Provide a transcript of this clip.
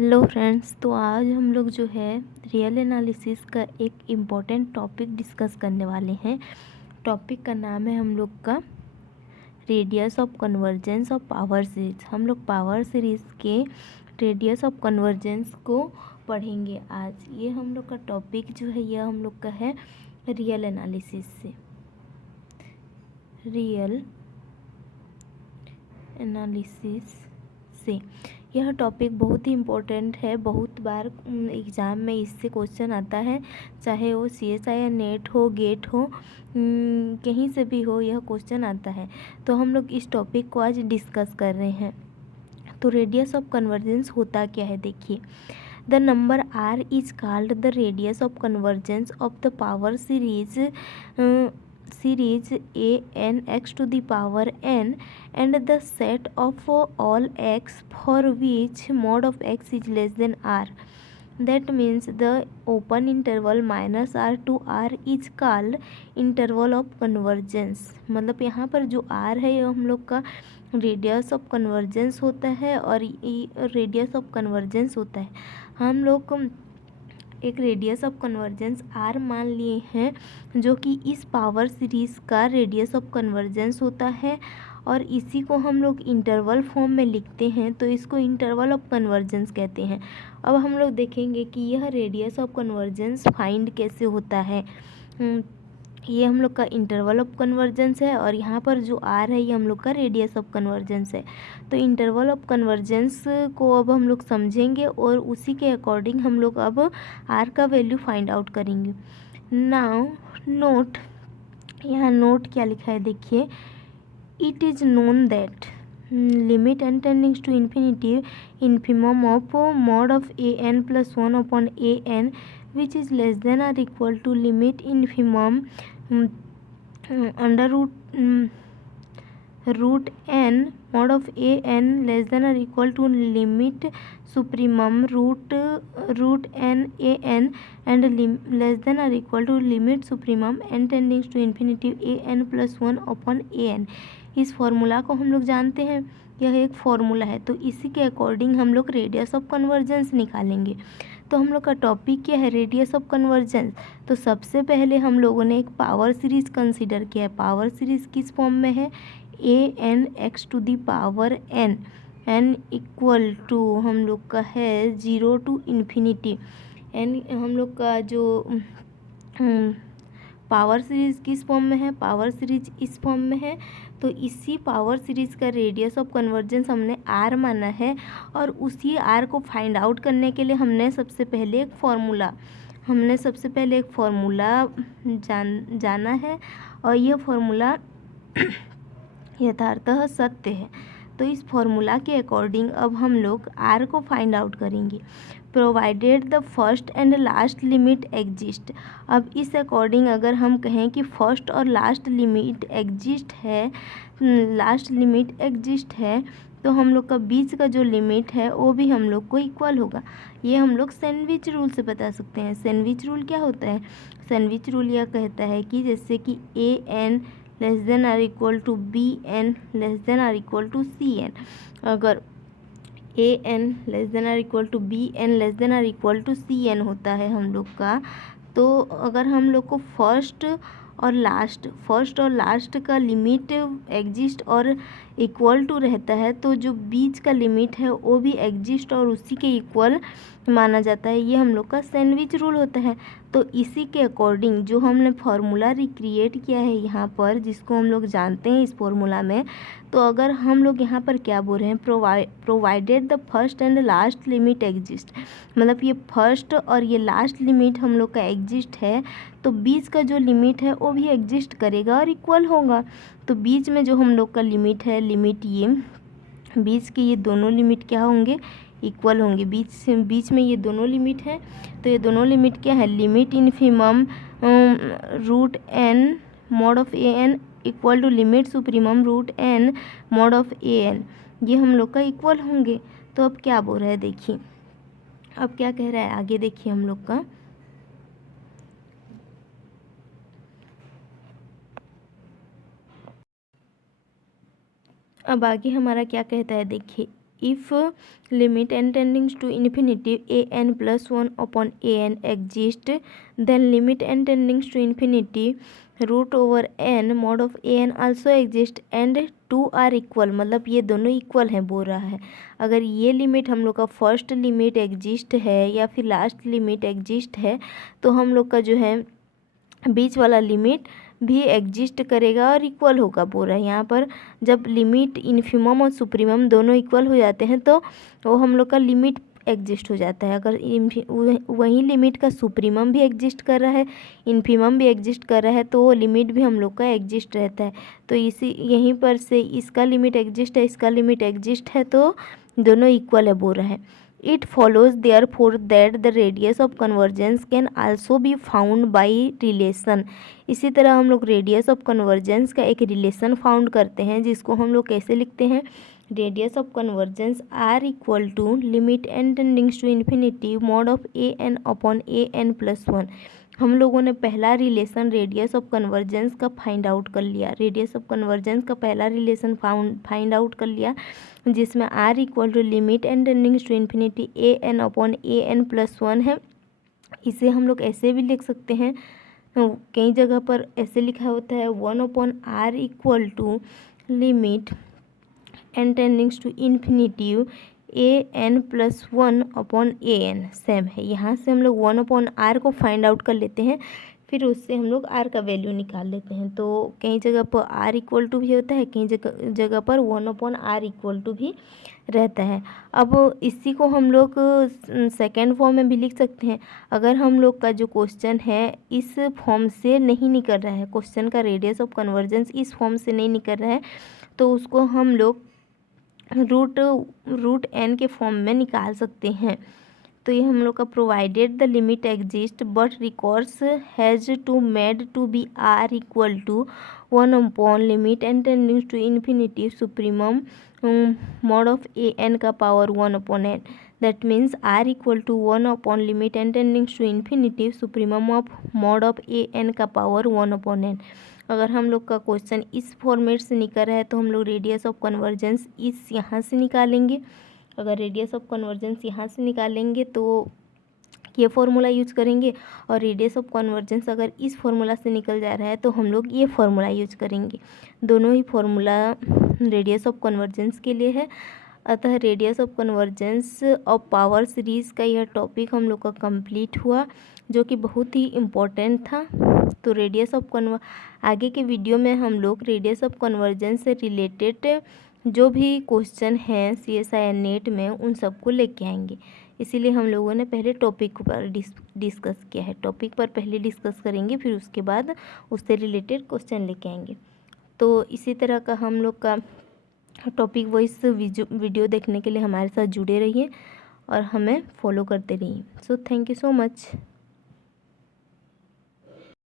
Hello friends, तो आज हम लोग जो है रियल एनालिसिस का एक इम्पॉर्टेंट टॉपिक डिस्कस करने वाले हैं। टॉपिक का नाम है हम लोग का radius of convergence of power series. हम लोग पावर सीरीज के रेडियस ऑफ कन्वर्जेंस को पढ़ेंगे आज। ये हम लोग का टॉपिक जो है यह हम लोग का है रियल एनालिसिस से। रियल एनालिसिस से यह टॉपिक बहुत ही इम्पोर्टेंट है। बहुत बार एग्ज़ाम में इससे क्वेश्चन आता है, चाहे वो CSI या नेट हो, गेट हो, कहीं से भी हो, यह क्वेश्चन आता है। तो हम लोग इस टॉपिक को आज डिस्कस कर रहे हैं। तो रेडियस ऑफ कन्वर्जेंस होता क्या है, देखिए। The number R is called the radius of convergence of the power series a n x to the power n and the set of all x for which mod of x is less than r. That means the open interval minus r to r is called interval of convergence। मतलब यहाँ पर जो r है ये हम लोग का radius of convergence होता है और रेडियस ऑफ कन्वर्जेंस होता है। हम लोग एक रेडियस ऑफ कन्वर्जेंस r मान लिए हैं, जो कि इस पावर सीरीज़ का रेडियस ऑफ कन्वर्जेंस होता है और इसी को हम लोग इंटरवल फॉर्म में लिखते हैं, तो इसको इंटरवल ऑफ कन्वर्जेंस कहते हैं। अब हम लोग देखेंगे कि यह रेडियस ऑफ कन्वर्जेंस फाइंड कैसे होता है। ये हम लोग का इंटरवल ऑफ कन्वर्जेंस है और यहाँ पर जो आर है ये हम लोग का रेडियस ऑफ कन्वर्जेंस है। तो इंटरवल ऑफ कन्वर्जेंस को अब हम लोग समझेंगे और उसी के अकॉर्डिंग हम लोग अब आर का वैल्यू फाइंड आउट करेंगे। नाउ नोट, यहाँ नोट क्या लिखा है, देखिए। It is known that limit n tendings to infinity infimum of mod of an plus 1 upon an which is less than or equal to limit infimum under root n mod of an less than or equal to limit supremum root n an and less than or equal to limit supremum n tending to infinity an plus 1 upon an। इस formula को हम लोग जानते हैं, यह एक formula है। तो इसी के अकॉर्डिंग हम लोग रेडियस ऑफ कन्वर्जेंस निकालेंगे। तो हम लोग का टॉपिक क्या है, रेडियस ऑफ कन्वर्जेंस। तो सबसे पहले हम लोगों ने एक पावर सीरीज़ कंसीडर किया है। पावर सीरीज़ किस फॉर्म में है, an x to the power n equal to हम लोग का है 0 टू इन्फिनिटी। n हम लोग का जो पावर सीरीज़ किस फॉर्म में है, पावर सीरीज इस फॉर्म में है। तो इसी पावर सीरीज़ का रेडियस ऑफ कन्वर्जेंस हमने r माना है और उसी r को फाइंड आउट करने के लिए हमने सबसे पहले एक फार्मूला जाना है और यह फार्मूला यथार्थतः सत्य है। तो इस फॉर्मूला के अकॉर्डिंग अब हम लोग r को फाइंड आउट करेंगे। Provided the first and last limit exist. अब इस अकॉर्डिंग अगर हम कहें कि फर्स्ट और लास्ट लिमिट एग्जिस्ट है तो हम लोग का बीच का जो लिमिट है वो भी हम लोग को इक्वल होगा। ये हम लोग सैंडविच रूल से बता सकते हैं। सैंडविच रूल क्या होता है, सैंडविच रूल यह कहता है कि जैसे कि an less than or equal to bn less than or equal to cn, अगर an less than or equal to bn less than or equal to cn होता है हम लोग का, तो अगर हम लोग को फर्स्ट और लास्ट का लिमिट एग्जिस्ट और इक्वल टू रहता है तो जो बीच का लिमिट है वो भी एग्जिस्ट और उसी के इक्वल माना जाता है। ये हम लोग का सैंडविच रूल होता है। तो इसी के अकॉर्डिंग जो हमने फार्मूला रिक्रिएट किया है यहाँ पर, जिसको हम लोग जानते हैं इस फार्मूला में, तो अगर हम लोग यहाँ पर क्या बोल रहे हैं, provided the first and last limit exist, मतलब ये फर्स्ट और ये लास्ट लिमिट हम लोग का एग्जिस्ट है तो बीच का जो लिमिट है वो भी एग्जिस्ट करेगा और इक्वल होगा। तो बीच में जो हम लोग का लिमिट है, ये बीच के ये दोनों लिमिट क्या होंगे, इक्वल होंगे। बीच में ये दोनों लिमिट है, तो ये दोनों लिमिट क्या है, limit infimum root n mod of an equal to limit supremum root n mod of an, ये हम लोग का इक्वल होंगे। तो अब क्या बोल रहा है, देखिए अब क्या कह रहा है आगे, देखिए हम लोग का अब आगे हमारा क्या कहता है, देखिए। if limit n tending to infinity a n plus 1 upon a n exist, then limit n tending to infinity root over n mod of A N also exist and two are equal, मतलब ये दोनों equal हैं बोल रहा है। अगर ये limit हम लोग का फर्स्ट लिमिट एग्जिस्ट है या फिर लास्ट लिमिट एग्जिस्ट है तो हम लोग का जो है बीच वाला लिमिट भी एग्जिस्ट करेगा और इक्वल होगा बोल रहा है। यहाँ पर जब लिमिट इन्फिमम और सुप्रीमम दोनों इक्वल हो जाते हैं तो वो हम लोग का लिमिट एग्जिस्ट हो जाता है। अगर वही लिमिट का सुप्रीमम भी एग्जिस्ट कर रहा है, इन्फिमम भी एग्जिस्ट कर रहा है, तो वो लिमिट भी हम लोग का एग्जिस्ट रहता है। तो इसी यहीं पर से इसका लिमिट एग्जिस्ट है, इसका लिमिट एग्जिस्ट है, तो दोनों इक्वल है बोल रहा है। It follows therefore that the radius of convergence can also be found by relation. इसी तरह हम लोग रेडियस ऑफ कन्वर्जेंस का एक रिलेशन फाउंड करते हैं, जिसको हम लोग कैसे लिखते हैं, radius of convergence R equal to limit n tendings to infinity mod of A n upon A n plus 1। हम लोगों ने पहला रिलेशन रेडियस ऑफ कन्वर्जेंस का फाइंड आउट कर लिया, रेडियस ऑफ कन्वर्जेंस का पहला रिलेशन फाइंड आउट कर लिया, जिसमें R equal to limit n tendings to infinity A n upon A n plus 1 है। इसे हम लोग ऐसे भी लिख सकते हैं, कई जगह पर ऐसे लिखा होता है 1 upon R equal to limit n tendings to infinity A n plus 1 upon A n same है। यहाँ से हम लोग 1 अपॉन आर को फाइंड आउट कर लेते हैं, फिर उससे हम लोग आर का वैल्यू निकाल लेते हैं। तो कई जगह पर आर इक्वल टू भी होता है, कई जगह पर 1 अपॉन आर इक्वल टू भी रहता है। अब इसी को हम लोग सेकेंड फॉर्म में भी लिख सकते हैं। अगर हम लोग का जो क्वेश्चन है इस फॉर्म से नहीं निकल रहा है, क्वेश्चन का रेडियस ऑफ कन्वर्जेंस इस फॉर्म से नहीं निकल रहा है, तो उसको हम लोग रूट एन के फॉर्म में निकाल सकते हैं। तो ये हम लोग का provided the limit exist but recourse has to made to be R equal to 1 upon limit n tendings to infinity supremum mod of A n का power 1 upon n. That means R equal to 1 upon limit n tendings to infinity supremum of mod of A n का power 1 upon n. अगर हम लोग का question इस format से निकल रहा है तो हम लोग रेडियस ऑफ कन्वर्जेंस इस यहाँ से निकालेंगे। अगर रेडियस ऑफ कन्वर्जेंस यहाँ से निकालेंगे तो ये फार्मूला यूज करेंगे, और रेडियस ऑफ कन्वर्जेंस अगर इस फार्मूला से निकल जा रहा है तो हम लोग ये फार्मूला यूज करेंगे। दोनों ही फार्मूला रेडियस ऑफ कन्वर्जेंस के लिए है। अतः radius of convergence of power series का यह टॉपिक हम लोग का कंप्लीट हुआ, जो कि बहुत ही इम्पोर्टेंट था। तो रेडियस ऑफ आगे के वीडियो में हम लोग रेडियस ऑफ कन्वर्जेंस से रिलेटेड जो भी क्वेश्चन हैं CSIR नेट में उन सबको लेके आएंगे। इसीलिए हम लोगों ने पहले टॉपिक पर डिस्कस किया है। टॉपिक पर पहले डिस्कस करेंगे, फिर उसके बाद उससे रिलेटेड क्वेश्चन लेके आएंगे। तो इसी तरह का हम लोग का टॉपिक वाइज वीडियो देखने के लिए हमारे साथ जुड़े रहिए और हमें फॉलो करते रहिए। So thank you so much.